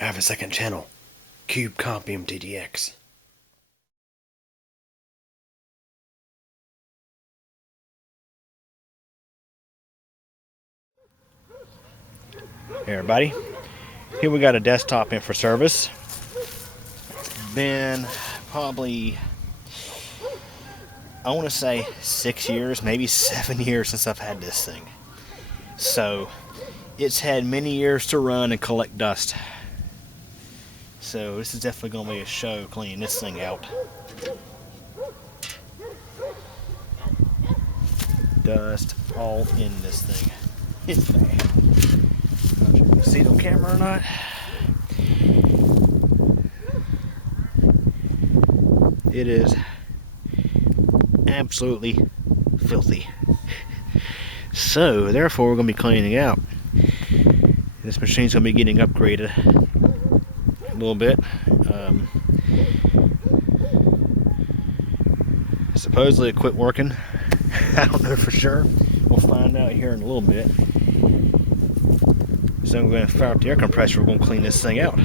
I have a second channel, Cube Compium TTX. Hey everybody, here we got a desktop in for service. It's been probably, I want to say 6 years, maybe 7 years since I've had this thing. So it's had many years to run and collect dust. So this is definitely going to be a show cleaning this thing out. Dust all in this thing. It's bad. I'm not sure if you can see it on camera or not. It is absolutely filthy. So therefore we're going to be cleaning it out. This machine's going to be getting upgraded a little bit. Supposedly it quit working. I don't know for sure. We'll find out here in a little bit. So I'm going to fire up the air compressor. We're going to clean this thing out.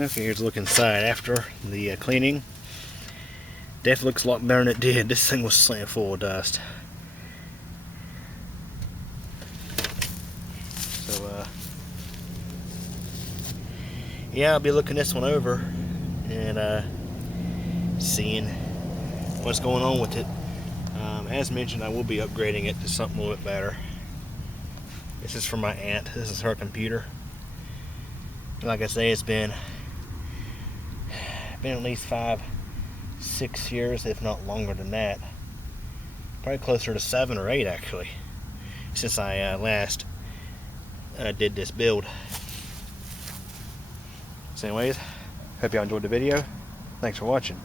Okay, here's a look inside after the cleaning. Definitely looks a lot better than it did. This thing was slammed full of dust. So, yeah, I'll be looking this one over and seeing what's going on with it. As mentioned, I will be upgrading it to something a little bit better. This is for my aunt. This is her computer. Like I say, it's been at least 5, 6 years, if not longer than that. Probably closer to 7 or 8 actually, since I last did this build. So anyways, hope y'all enjoyed the video. Thanks for watching.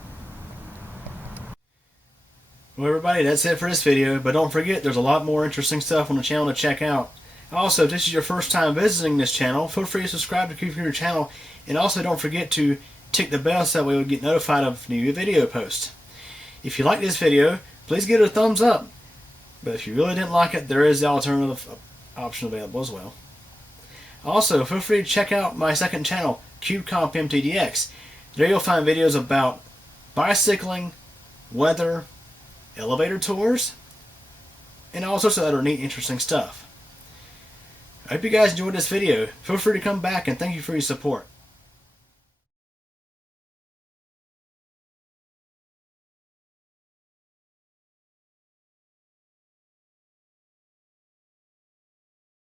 Well everybody, that's it for this video, but don't forget there's a lot more interesting stuff on the channel to check out. Also, if this is your first time visiting this channel, feel free to subscribe to keep your channel, and also don't forget to tick the bell so that way you'll get notified of new video posts. If you like this video, please give it a thumbs up, but if you really didn't like it, there is the alternative option available as well. Also, feel free to check out my second channel, CubeComp MTDX. There you'll find videos about bicycling, weather, elevator tours, and all sorts of other neat, interesting stuff. I hope you guys enjoyed this video. Feel free to come back, and thank you for your support.